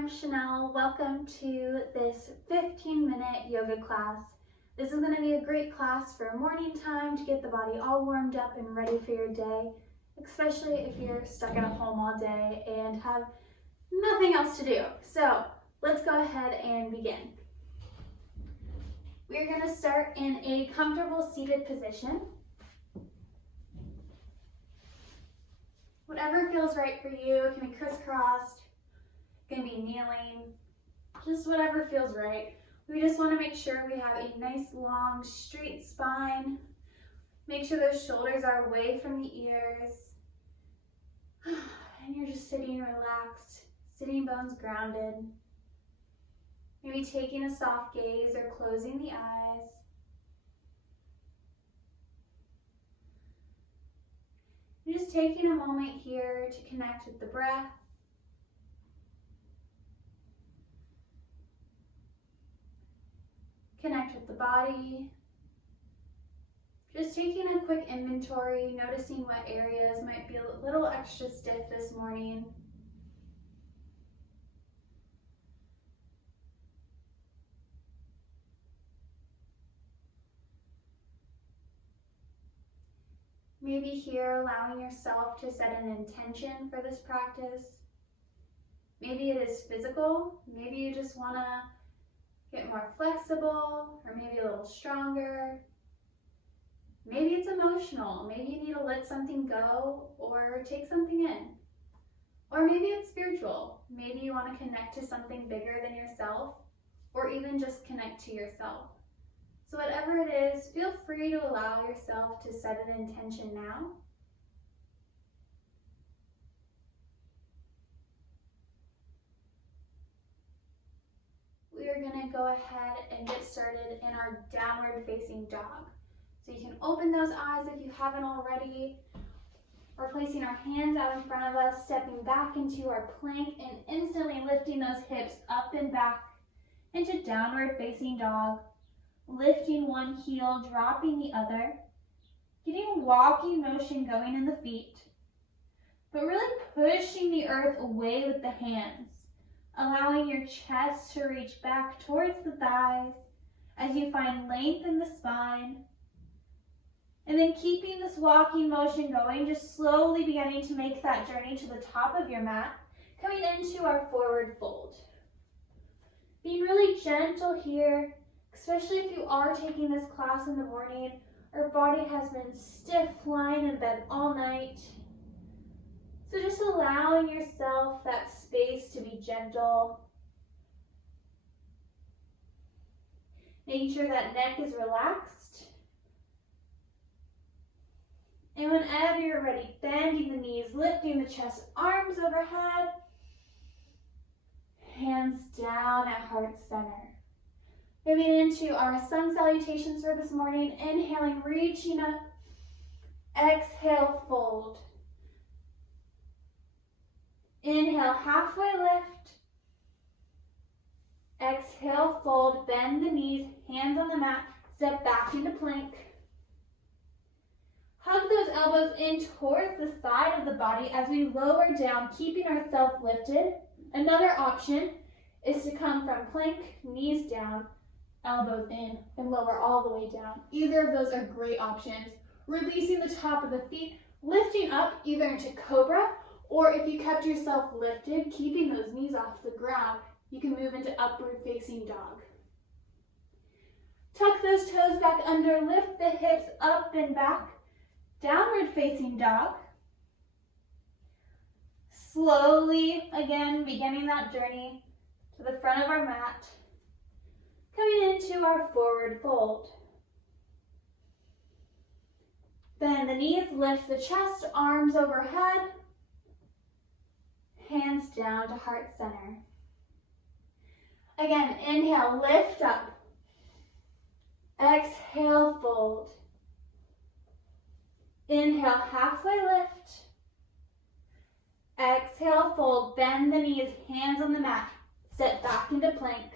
I'm Chanel. Welcome to this 15-minute yoga class. This is going to be a great class for morning time to get the body all warmed up and ready for your day, especially if you're stuck at home all day and have nothing else to do. So let's go ahead and begin. We're going to start in a comfortable seated position. Whatever feels right for you. It can be crisscrossed, it can be kneeling, just whatever feels right. We just want to make sure we have a nice long straight spine. Make sure those shoulders are away from the ears. And you're just sitting relaxed, sitting bones grounded. Maybe taking a soft gaze or closing the eyes. You're just taking a moment here to connect with the breath. Connect with the body. Just taking a quick inventory, noticing what areas might be a little extra stiff this morning. Maybe here allowing yourself to set an intention for this practice. Maybe it is physical. Maybe you just want to get more flexible or maybe a little stronger. Maybe it's emotional. Maybe you need to let something go or take something in. Or maybe it's spiritual. Maybe you want to connect to something bigger than yourself or even just connect to yourself. So whatever it is, feel free to allow yourself to set an intention now. We are going to go ahead and get started in our downward facing dog. So you can open those eyes if you haven't already. We're placing our hands out in front of us, stepping back into our plank and instantly lifting those hips up and back into downward facing dog. Lifting one heel, dropping the other, getting walking motion going in the feet, but really pushing the earth away with the hands, allowing your chest to reach back towards the thighs as you find length in the spine, and then keeping this walking motion going, just slowly beginning to make that journey to the top of your mat, coming into our forward fold. Being really gentle here, especially if you are taking this class in the morning. Our body has been stiff lying in bed all night. So just allowing yourself that space to be gentle. Making sure that neck is relaxed. And whenever you're ready, bending the knees, lifting the chest, arms overhead, hands down at heart center. Moving into our sun salutations for this morning. Inhaling, reaching up. Exhale, fold. Inhale, halfway lift. Exhale, fold. Bend the knees, hands on the mat. Step back into plank. Hug those elbows in towards the side of the body as we lower down, keeping ourselves lifted. Another option is to come from plank, knees down, elbows in, and lower all the way down. Either of those are great options. Releasing the top of the feet, lifting up either into cobra, or if you kept yourself lifted, keeping those knees off the ground, you can move into upward facing dog. Tuck those toes back under, lift the hips up and back, downward facing dog. Slowly, again, beginning that journey to the front of our mat. Coming into our forward fold. Bend the knees, lift the chest, arms overhead, hands down to heart center. Again, inhale, lift up. Exhale, fold. Inhale, halfway lift. Exhale, fold. Bend the knees, hands on the mat. Step back into plank.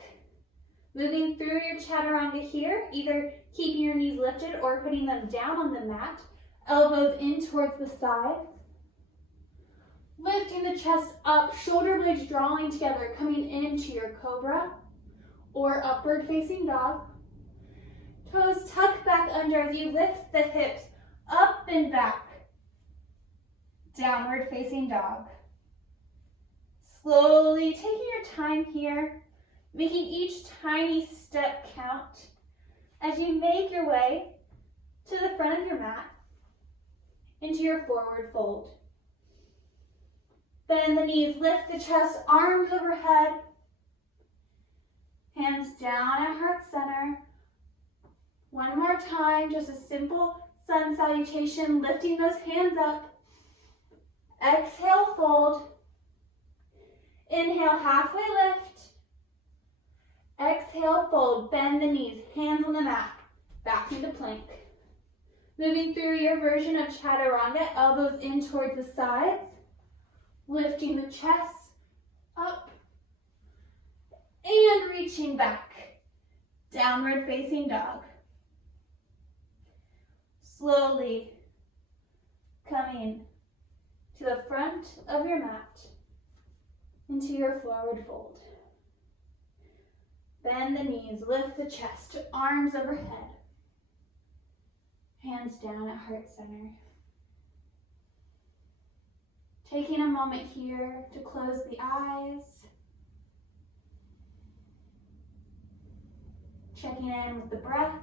Moving through your chaturanga here, either keeping your knees lifted or putting them down on the mat. Elbows in towards the sides. Lifting the chest up, shoulder blades drawing together, coming into your cobra or upward facing dog. Toes tuck back under as you lift the hips up and back. Downward facing dog. Slowly taking your time here, making each tiny step count as you make your way to the front of your mat into your forward fold. Bend the knees, lift the chest, arms overhead, hands down at heart center. One more time, just a simple sun salutation, lifting those hands up. Exhale, fold. Inhale, halfway lift. Exhale, fold. Bend the knees, hands on the mat, back into plank. Moving through your version of chaturanga, elbows in towards the sides. Lifting the chest up and reaching back. Downward facing dog. Slowly coming to the front of your mat into your forward fold. Bend the knees, lift the chest, arms overhead. Hands down at heart center. Taking a moment here to close the eyes. Checking in with the breath.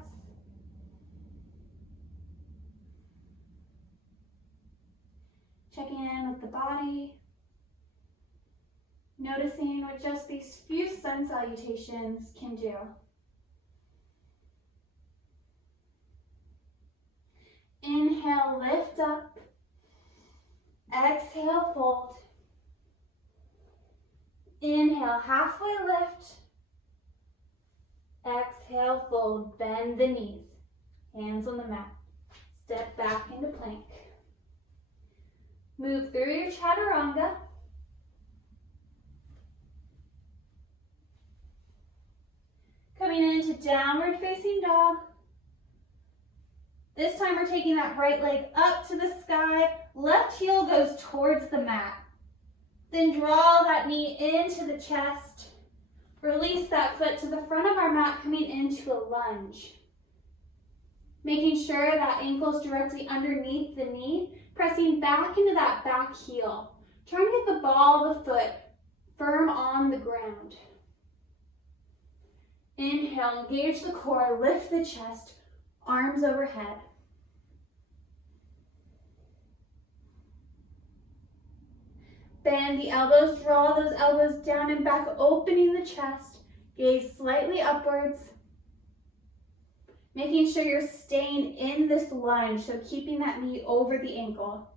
Checking in with the body. Noticing what just these few sun salutations can do. Inhale, lift up. Exhale, fold. Inhale, halfway lift. Exhale, fold. Bend the knees. Hands on the mat. Step back into plank. Move through your chaturanga. Coming into downward facing dog. This time we're taking that right leg up to the sky. Left heel goes towards the mat. Then draw that knee into the chest. Release that foot to the front of our mat, coming into a lunge. Making sure that ankle's directly underneath the knee, pressing back into that back heel. Trying to get the ball of the foot firm on the ground. Inhale, engage the core, lift the chest, arms overhead. Bend the elbows, draw those elbows down and back, opening the chest, gaze slightly upwards. Making sure you're staying in this lunge, so keeping that knee over the ankle.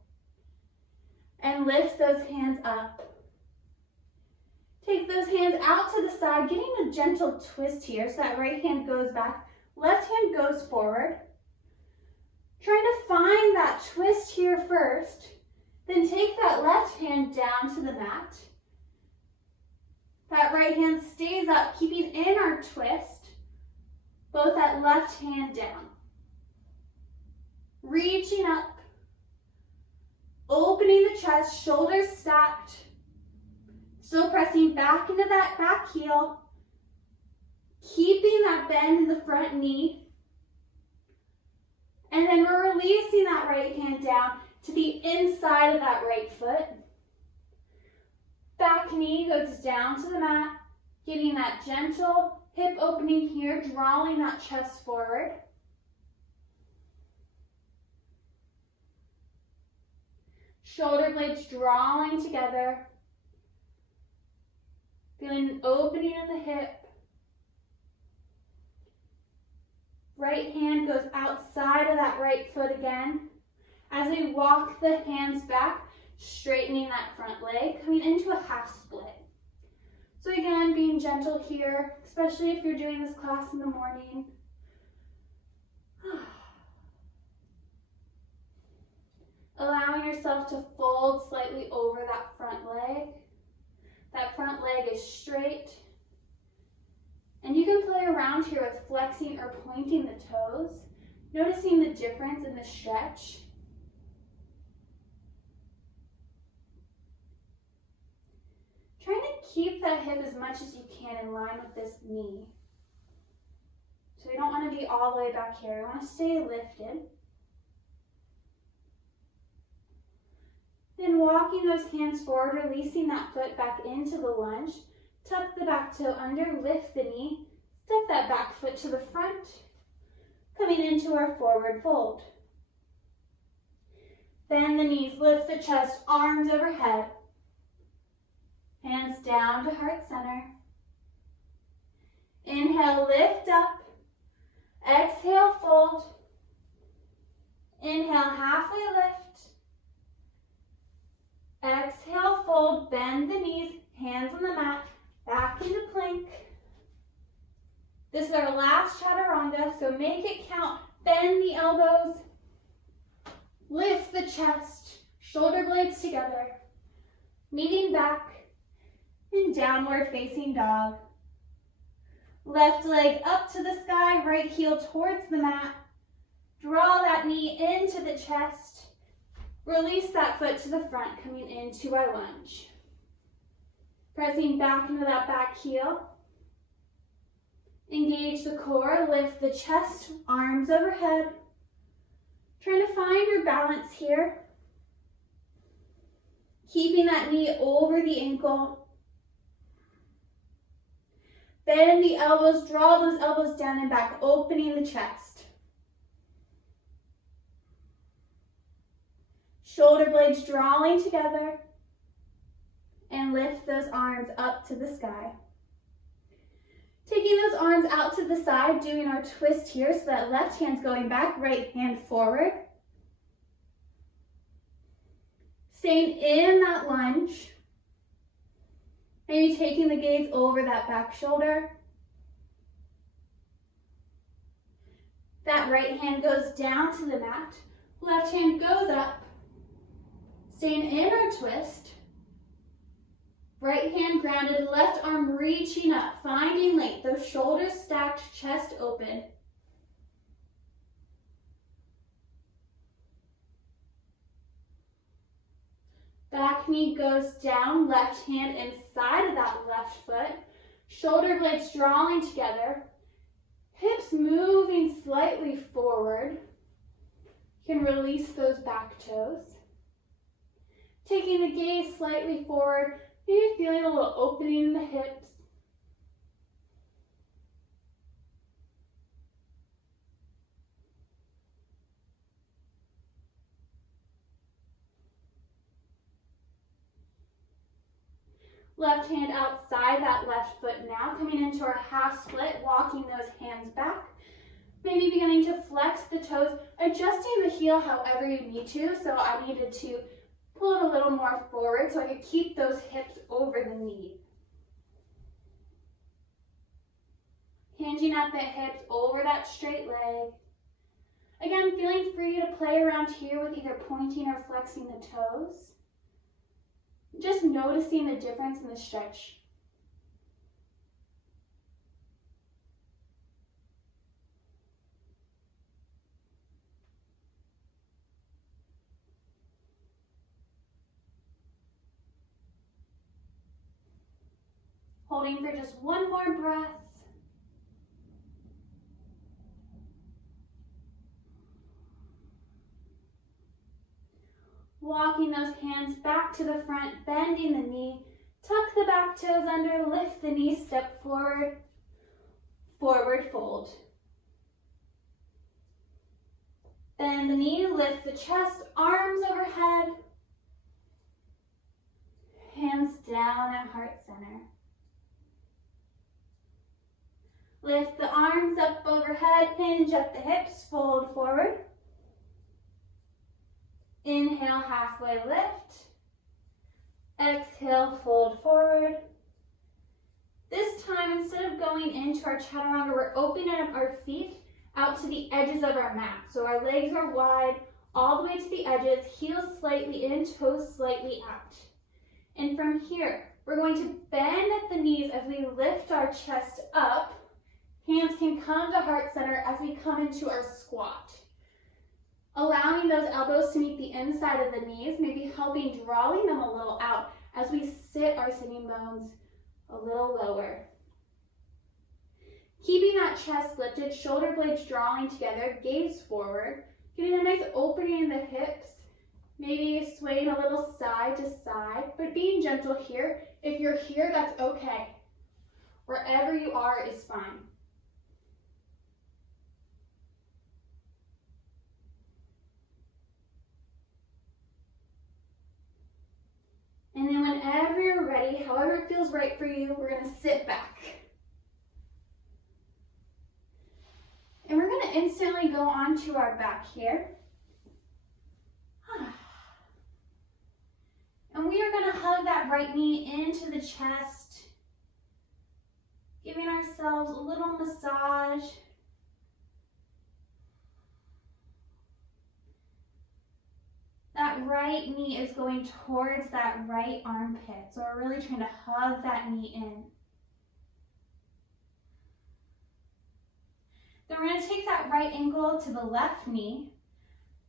And lift those hands up. Take those hands out to the side, getting a gentle twist here, so that right hand goes back, left hand goes forward. Trying to find that twist here first, then take that left hand down to the mat. That right hand stays up, keeping in our twist, both that left hand down. Reaching up, opening the chest, shoulders stacked. Still pressing back into that back heel, keeping that bend in the front knee. And then we're releasing that right hand down to the inside of that right foot. Back knee goes down to the mat, getting that gentle hip opening here, drawing that chest forward. Shoulder blades drawing together. Feeling an opening in the hip. Right hand goes outside of that right foot again. As we walk the hands back, straightening that front leg, coming into a half split. So again, being gentle here, especially if you're doing this class in the morning. Allowing yourself to fold slightly over that front leg. That front leg is straight. And you can play around here with flexing or pointing the toes, noticing the difference in the stretch. keep that hip as much as you can in line with this knee. So we don't want to be all the way back here. We want to stay lifted. Then walking those hands forward, releasing that foot back into the lunge. Tuck the back toe under, lift the knee. Step that back foot to the front. Coming into our forward fold. Bend the knees, lift the chest, arms overhead. Hands down to heart center. Inhale, lift up. Exhale, fold. Inhale, halfway lift. Exhale, fold. Bend the knees, hands on the mat, back into plank. This is our last chaturanga, so make it count. Bend the elbows. Lift the chest, shoulder blades together. Meeting back in downward facing dog. Left leg up to the sky, right heel towards the mat. Draw that knee into the chest. Release that foot to the front, coming into our lunge. Pressing back into that back heel. Engage the core, lift the chest, arms overhead. Trying to find your balance here. Keeping that knee over the ankle. Bend the elbows, draw those elbows down and back, opening the chest. Shoulder blades drawing together. And lift those arms up to the sky. Taking those arms out to the side, doing our twist here, so that left hand's going back, right hand forward. Staying in that lunge. Maybe taking the gaze over that back shoulder. That right hand goes down to the mat. Left hand goes up. Staying in our twist. Right hand grounded, left arm reaching up, finding length. Those shoulders stacked, chest open. Back knee goes down, left hand inside of that left foot. Shoulder blades drawing together. Hips moving slightly forward. You can release those back toes. Taking the gaze slightly forward, maybe feeling a little opening in the hips. Left hand outside that left foot now, coming into our half split, walking those hands back. Maybe beginning to flex the toes, adjusting the heel however you need to. So I needed to pull it a little more forward so I could keep those hips over the knee. Hinging at the hips over that straight leg. Again, feeling free to play around here with either pointing or flexing the toes. Just noticing the difference in the stretch. Holding for just one more breath. Walking those hands back to the front, bending the knee. Tuck the back toes under, lift the knee, step forward. Forward fold. Bend the knee, lift the chest, arms overhead. Hands down at heart center. Lift the arms up overhead, hinge at the hips, fold forward. Inhale, halfway lift. Exhale, fold forward. This time, instead of going into our chaturanga, we're opening up our feet out to the edges of our mat. So our legs are wide, all the way to the edges, heels slightly in, toes slightly out. And from here, we're going to bend at the knees as we lift our chest up. Hands can come to heart center as we come into our squat. Allowing those elbows to meet the inside of the knees, maybe helping drawing them a little out as we sit our sitting bones A little lower. Keeping that chest lifted, shoulder blades drawing together, gaze forward, getting a nice opening in the hips, maybe swaying a little side to side, but being gentle here. If you're here, that's okay. Wherever you are is fine. And then whenever you're ready, however it feels right for you, we're gonna sit back. And we're gonna instantly go onto our back here. And we are gonna hug that right knee into the chest, giving ourselves a little massage. That right knee is going towards that right armpit. So we're really trying to hug that knee in. Then we're going to take that right ankle to the left knee,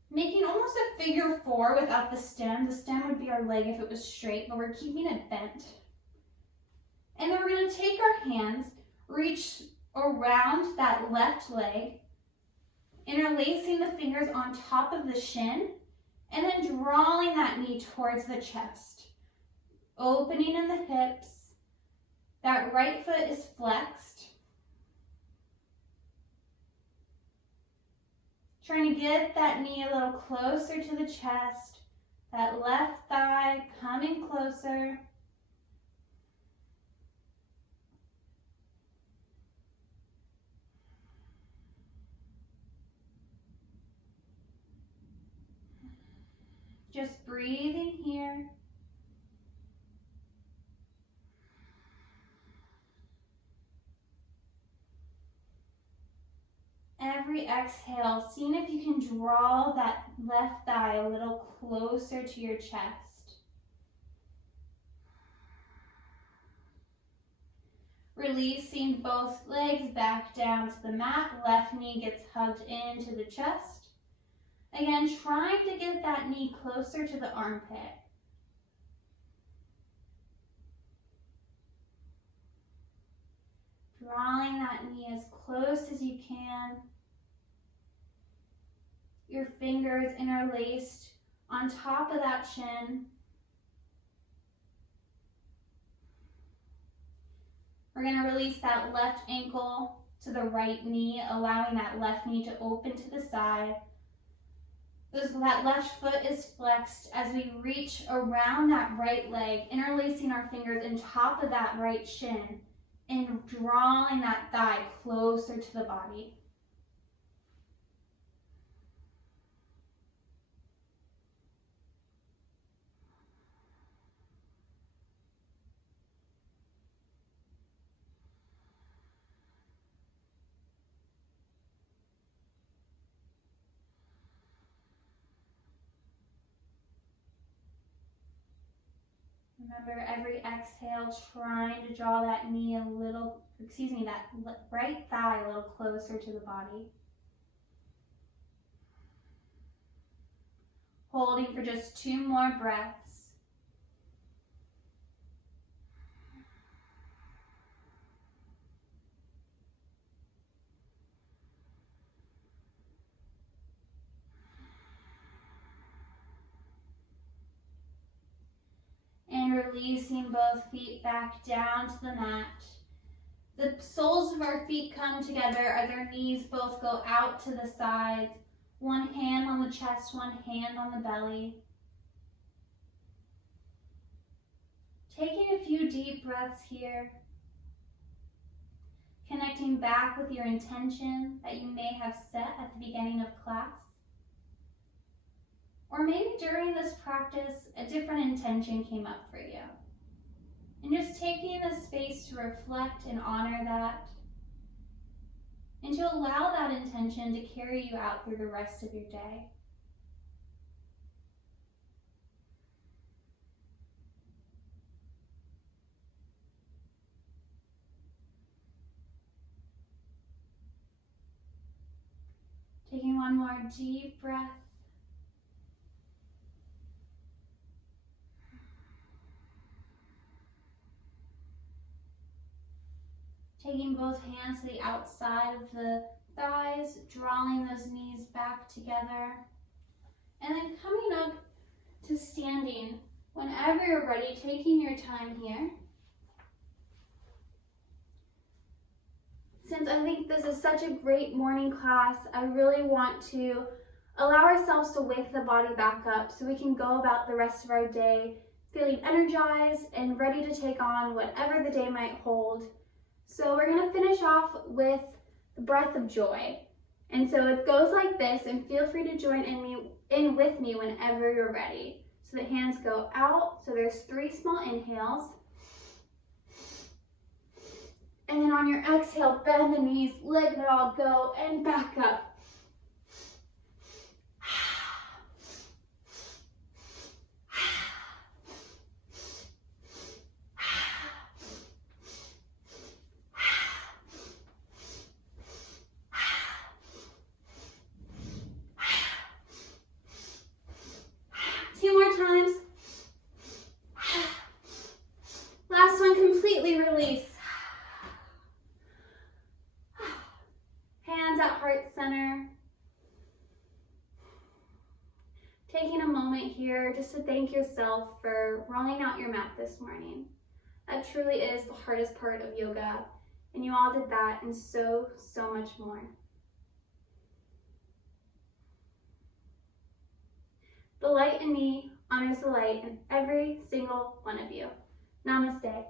making almost a figure 4 without the stem. The stem would be our leg if it was straight, but we're keeping it bent. And then we're going to take our hands, reach around that left leg, interlacing the fingers on top of the shin, and then drawing that knee towards the chest. Opening in the hips. That right foot is flexed. Trying to get that knee a little closer to the chest. That left thigh coming closer. Just breathing here. Every exhale, seeing if you can draw that left thigh a little closer to your chest. Releasing both legs back down to the mat. Left knee gets hugged into the chest. Again, trying to get that knee closer to the armpit. Drawing that knee as close as you can. Your fingers interlaced on top of that shin. We're going to release that left ankle to the right knee, allowing that left knee to open to the side. That left foot is flexed as we reach around that right leg, interlacing our fingers on top of that right shin and drawing that thigh closer to the body. Remember, every exhale, trying to draw that knee a little, that right thigh a little closer to the body. Holding for just 2 more breaths. And releasing both feet back down to the mat. The soles of our feet come together as our knees both go out to the sides. One hand on the chest, one hand on the belly. Taking a few deep breaths here. Connecting back with your intention that you may have set at the beginning of class. Or maybe during this practice, a different intention came up for you. And just taking the space to reflect and honor that, and to allow that intention to carry you out through the rest of your day. Taking one more deep breath. Taking both hands to the outside of the thighs, drawing those knees back together. And then coming up to standing. Whenever you're ready, taking your time here. Since I think this is such a great morning class, I really want to allow ourselves to wake the body back up so we can go about the rest of our day feeling energized and ready to take on whatever the day might hold. So we're going to finish off with the breath of joy. And so it goes like this, and feel free to join in with me whenever you're ready. So the hands go out, so there's 3 small inhales. And then on your exhale, bend the knees, let it all go, and back up. Two more times. Last one, completely release. Hands at heart center. Taking a moment here just to thank yourself for rolling out your mat this morning. That truly is the hardest part of yoga, and you all did that and so much more. The light in me honors the light in every single one of you. Namaste.